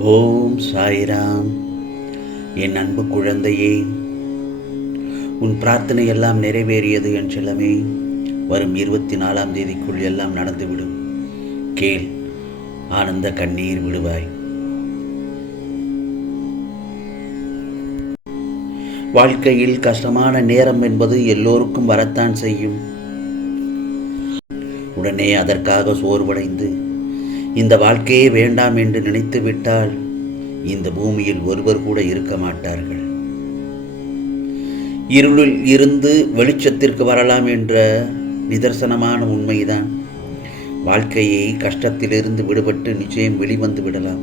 ஓம் சாய்ராம். என் அன்பு குழந்தையே உன் பிரார்த்தனை எல்லாம் நிறைவேறியது என் செல்லமே. வரும் இருபத்தி நாலாம் தேதிக்குள் எல்லாம் நடந்துவிடும். கேள் ஆனந்த கண்ணீர் விடுவாய். வாழ்க்கையில் கஷ்டமான நேரம் என்பது எல்லோருக்கும் வரத்தான் செய்யும். உடனே அதற்காக சோர்வடைந்து இந்த வாழ்க்கையே வேண்டாம் என்று நினைத்து விட்டால் இந்த பூமியில் ஒருவர் கூட இருக்க மாட்டார்கள். இருளில் இருந்து வெளிச்சத்திற்கு வரலாம் என்ற நிதர்சனமான உண்மைதான். வாழ்க்கையை கஷ்டத்திலிருந்து விடுபட்டு நிச்சயம் வெளிவந்து விடலாம்.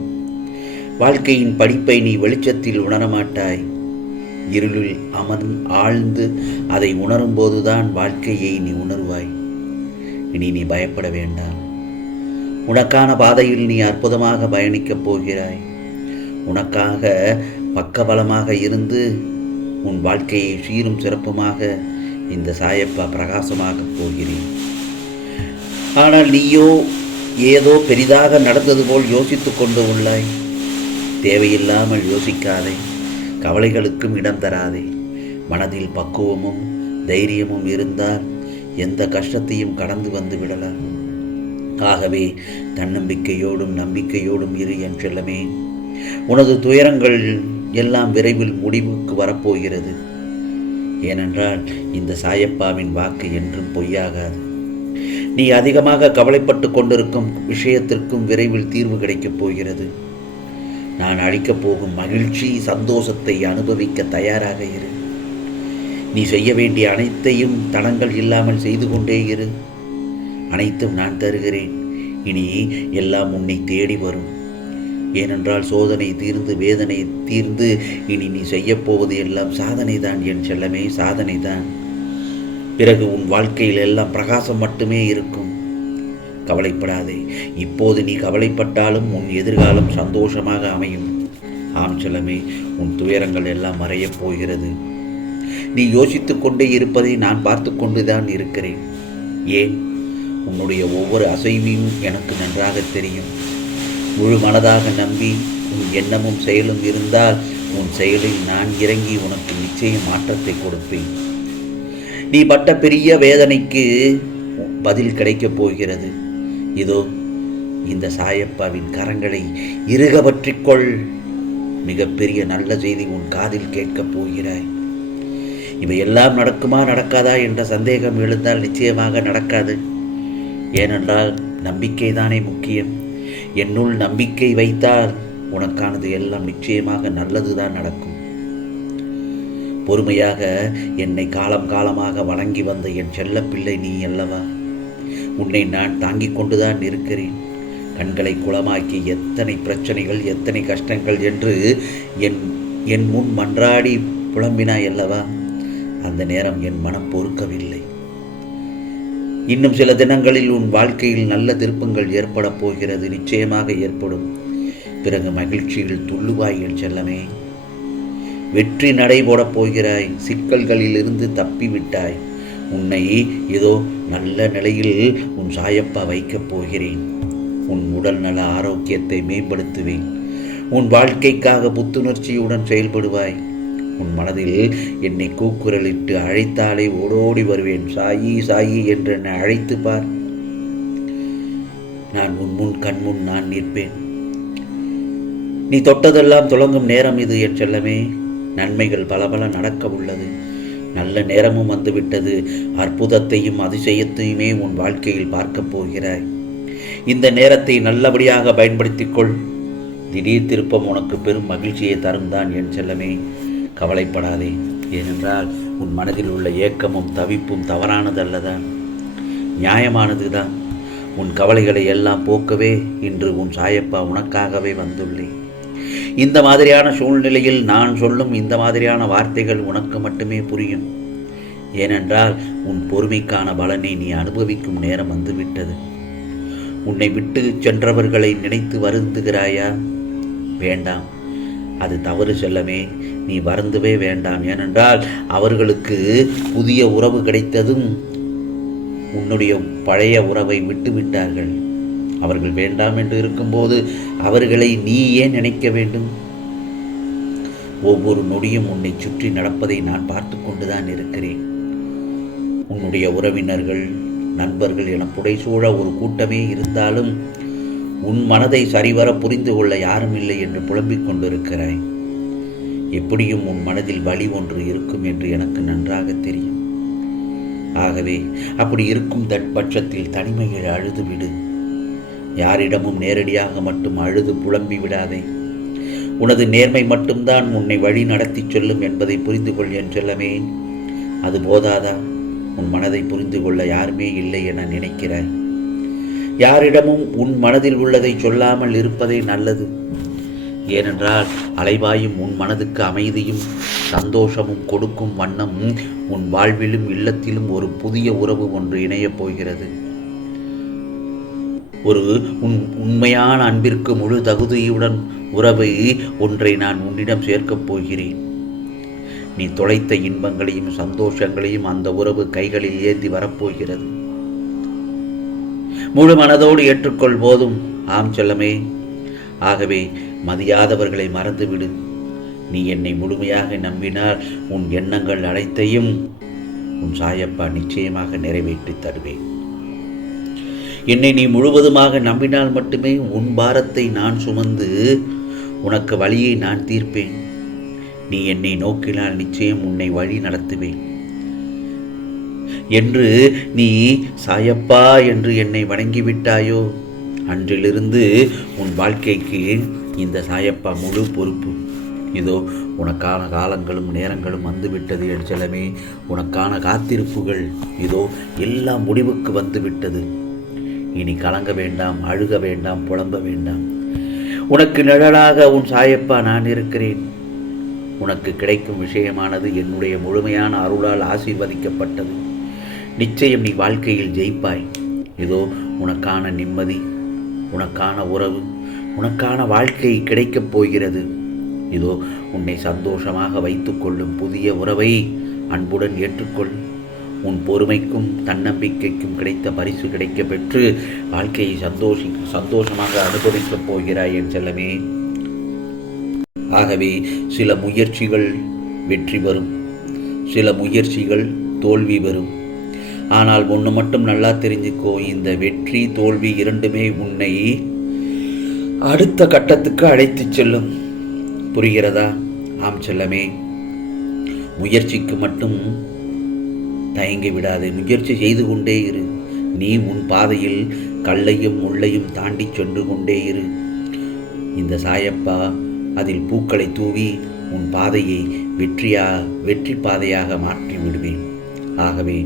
வாழ்க்கையின் படிப்பை நீ வெளிச்சத்தில் உணரமாட்டாய் இருளில் அமர்ந்து ஆழ்ந்து அதை உணரும்போதுதான் வாழ்க்கையை நீ உணர்வாய். இனி நீ பயப்பட வேண்டாம். உனக்கான பாதையில் நீ அற்புதமாக பயணிக்கப் போகிறாய். உனக்காக பக்கபலமாக இருந்து உன் வாழ்க்கையை சீரும் சிறப்புமாக இந்த சாயப்பா பிரகாசமாக போகிறேன். ஆனால் நீயோ ஏதோ பெரிதாக நடந்தது போல் யோசித்து கொண்டு உள்ளாய். தேவையில்லாமல் யோசிக்காதே. கவலைகளுக்கும் இடம் தராதே. மனதில் பக்குவமும் தைரியமும் இருந்தால் எந்த கஷ்டத்தையும் கடந்து வந்து விடலாம். ஆகவே தன்னம்பிக்கையோடும் நம்பிக்கையோடும் இரு என் செல்லமே. உனது துயரங்கள் எல்லாம் விரைவில் முடிவுக்கு வரப்போகிறது. ஏனென்றால் இந்த சாயப்பாவின் வாக்கு என்றும் பொய்யாகாது. நீ அதிகமாக கவலைப்பட்டு கொண்டிருக்கும் விஷயத்திற்கும் விரைவில் தீர்வு கிடைக்கப் போகிறது. நான் அழிக்கப் போகும் மகிழ்ச்சி சந்தோஷத்தை அனுபவிக்க தயாராக இரு. நீ செய்ய வேண்டிய அனைத்தையும் தடங்கள் இல்லாமல் செய்து கொண்டே இரு. அனைத்தும் நான் தருகிறேன். இனி எல்லாம் உன்னை தேடி வரும். ஏனென்றால் சோதனை தீர்ந்து வேதனை தீர்ந்து இனி நீ செய்யப்போவது எல்லாம் சாதனை தான் என் செல்லமே சாதனை தான் பிறகு உன் வாழ்க்கையில் எல்லாம் பிரகாசம் மட்டுமே இருக்கும். கவலைப்படாதே. இப்போது நீ கவலைப்பட்டாலும் உன் எதிர்காலம் சந்தோஷமாக அமையும். ஆம் செல்லமே உன் துயரங்கள் எல்லாம் மறையப் போகிறது. நீ யோசித்துக் கொண்டே இருப்பதை நான் பார்த்து கொண்டுதான் இருக்கிறேன். ஏன்? உன்னுடைய ஒவ்வொரு அசைவையும் எனக்கு நன்றாக தெரியும். முழு மனதாக நம்பி உன் எண்ணமும் செயலும் இருந்தால் உன் செயலில் நான் இறங்கி உனக்கு நிச்சயம் மாற்றத்தை கொடுப்பேன். நீ பட்ட பெரிய வேதனைக்கு பதில் கிடைக்கப் போகிறது. இதோ இந்த சாயப்பாவின் கரங்களை இறுக பற்றிக்கொள் மிகப்பெரிய நல்ல செய்தி உன் காதில் கேட்கப் போகிறாய். இவையெல்லாம் நடக்குமா நடக்காதா என்ற சந்தேகம் எழுந்தால் நிச்சயமாக நடக்காது. ஏனென்றால் நம்பிக்கை தானே முக்கியம். என்னுள் நம்பிக்கை வைத்தால் உனக்கானது எல்லாம் நிச்சயமாக நல்லதுதான் நடக்கும். பொறுமையாக என்னை காலம் காலமாக வணங்கி வந்த என் செல்லப்பிள்ளை நீ அல்லவா? உன்னை நான் தாங்கிக் கொண்டுதான் இருக்கிறேன். கண்களை குளமாக்கி எத்தனை பிரச்சனைகள் எத்தனை கஷ்டங்கள் என்று என் என் முன் மன்றாடி புலம்பினாய் அல்லவா? அந்த நேரம் என் மனம் பொறுக்கவில்லை. இன்னும் சில தினங்களில் உன் வாழ்க்கையில் நல்ல திருப்பங்கள் ஏற்பட போகிறது நிச்சயமாக ஏற்படும். பிறகு மகிழ்ச்சியில் துள்ளுவாய் என் செல்லமே. வெற்றி நடை போடப் போகிறாய் சிக்கல்களில் இருந்து உன்னை இதோ நல்ல நிலையில் உன் சாயப்பா வைக்கப் போகிறேன். உன் உடல் நல ஆரோக்கியத்தை மேம்படுத்துவேன். உன் வாழ்க்கைக்காக புத்துணர்ச்சியுடன் செயல்படுவாய். உன் மனதில் என்னை கூக்குரலிட்டு அழைத்தாலே ஓடோடி வருவேன். சாயி சாயி என்று என்னை அழைத்து பார். நான் உன் முன் கண்முன் நான் நிற்பேன். நீ தொட்டதெல்லாம் தொடங்கும் நேரம் இது என் செல்லமே. நன்மைகள் பல பல நடக்க உள்ளது. நல்ல நேரமும் வந்துவிட்டது. அற்புதத்தையும் அதிசயத்தையுமே உன் வாழ்க்கையில் பார்க்கப் போகிறாய். இந்த நேரத்தை நல்லபடியாக பயன்படுத்திக்கொள் திடீர் திருப்பம் உனக்கு பெரும் மகிழ்ச்சியை தரும் தான் என் செல்லமே. கவலைப்படாதே. ஏனென்றால் உன் மனதில் உள்ள ஏக்கமும் தவிப்பும் தவறானதல்லதான் நியாயமானது தான் உன் கவலைகளை எல்லாம் போக்கவே இன்று உன் சாயப்பா உனக்காகவே வந்துள்ளேன் இந்த மாதிரியான சூழ்நிலையில் நான் சொல்லும் இந்த மாதிரியான வார்த்தைகள் உனக்கு மட்டுமே புரியும். ஏனென்றால் உன் பொறுமைக்கான பலனை நீ அனுபவிக்கும் நேரம் வந்துவிட்டது. உன்னை விட்டு சென்றவர்களை நினைத்து வருந்துகிறாயா? வேண்டாம். அது தவறு செல்லமே நீ வருந்தவே வேண்டாம். ஏனென்றால் அவர்களுக்கு புதிய உறவு கிடைத்ததும் உன்னுடைய பழைய உறவை விட்டு விட்டார்கள் அவர்கள் வேண்டாம் என்று இருக்கும்போது அவர்களை நீ ஏன் நினைக்க வேண்டும்? ஒவ்வொரு நொடியும் உன்னை சுற்றி நடப்பதை நான் பார்த்து கொண்டுதான் இருக்கிறேன். உன்னுடைய உறவினர்கள் நண்பர்கள் என புடைசூழ ஒரு கூட்டமே இருந்தாலும் உன் மனதை சரிவர புரிந்து கொள்ள யாரும் இல்லை என்று புலம்பிக் கொண்டிருக்கிறாய். எப்படியும் உன் மனதில் வழி ஒன்று இருக்கும் என்று எனக்கு நன்றாக தெரியும். ஆகவே அப்படி இருக்கும் தட்பட்சத்தில் தனிமையில் அழுது விடு யாரிடமும் நேரடியாக மட்டும் அழுது புலம்பி விடாதே. உனது நேர்மை மட்டும்தான் உன்னை வழி நடத்தி சொல்லும் என்பதை புரிந்து கொள் என் செல்லமே. அது போதாதா? உன் மனதை புரிந்து கொள்ள யாருமே இல்லை என நினைக்கிறாய். யாரிடமும் உன் மனதில் உள்ளதை சொல்லாமல் இருப்பதே நல்லது. ஏனென்றால் அலைவாயும் உன் மனதுக்கு அமைதியும் சந்தோஷமும் கொடுக்கும் வண்ணம் உன் வாழ்விலும் இல்லத்திலும் ஒரு புதிய உறவு ஒன்று இணையப் போகிறது. ஒரு உன் உண்மையான அன்பிற்கு முழு தகுதியுடன் உறவை ஒன்றை நான் உன்னிடம் சேர்க்கப் போகிறேன். நீ தொலைத்த இன்பங்களையும் சந்தோஷங்களையும் அந்த உறவு கைகளில் ஏந்தி வரப்போகிறது. முழு மனதோடு ஏற்றுக்கொள் போதும். ஆம் செல்லமே. ஆகவே மதியாதவர்களை மறந்துவிடு. நீ என்னை முழுமையாக நம்பினால் உன் எண்ணங்கள் அனைத்தையும் உன் சாயப்பா நிச்சயமாக நிறைவேற்றித் தருவேன். என்னை நீ முழுவதுமாக நம்பினால் மட்டுமே உன் பாரத்தை நான் சுமந்து உனக்கு வழியை நான் தீர்ப்பேன். நீ என்னை நோக்கினால் நிச்சயம் உன்னை வழி நடத்துவேன். என்று நீ சாயப்பா என்று என்னை வணங்கிவிட்டாயோ? அன்றிலிருந்து உன் வாழ்க்கைக்கு இந்த சாயப்பா முழு பொறுப்பு. இதோ உனக்கான காலங்களும் நேரங்களும் வந்துவிட்டது என் உனக்கான காத்திருப்புகள் இதோ எல்லாம் முடிவுக்கு வந்துவிட்டது. இனி கலங்க வேண்டாம் அழுக வேண்டாம் புலம்ப வேண்டாம். உனக்கு நிழலாக உன் சாயப்பா நான் இருக்கிறேன். உனக்கு கிடைக்கும் விஷயமானது என்னுடைய முழுமையான அருளால் ஆசீர்வதிக்கப்பட்டது. நிச்சயம் நீ வாழ்க்கையில் ஜெயிப்பாய். இதோ உனக்கான நிம்மதி உனக்கான உறவு உனக்கான வாழ்க்கை கிடைக்கப் போகிறது. இதோ உன்னை சந்தோஷமாக வைத்துக்கொள்ளும் புதிய உறவை அன்புடன் ஏற்றுக்கொள். உன் பொறுமைக்கும் தன்னம்பிக்கைக்கும் கிடைத்த பரிசு கிடைக்க பெற்று வாழ்க்கையை சந்தோஷி சந்தோஷமாக அனுபவிக்கப் போகிறாய் என் செல்லமே. ஆகவே சில முயற்சிகள் வெற்றி வரும் சில முயற்சிகள் தோல்வி வரும் ஆனால் ஒன்று மட்டும் நல்லா தெரிஞ்சுக்கோ இந்த வெற்றி தோல்வி இரண்டுமே உன்னை அடுத்த கட்டத்துக்கு அழைத்துச் செல்லும். புரிகிறதா? ஆம் செல்லமே. முயற்சிக்கு மட்டும் தயங்கி விடாதே. முயற்சி செய்து கொண்டே இரு. நீ உன் பாதையில் கல்லையும் முள்ளையும் தாண்டி சென்று கொண்டே இரு. இந்த சாயப்பா அதில் பூக்களை தூவி உன் பாதையை வெற்றியா வெற்றி பாதையாக மாற்றி விடுவேன். ஆகவே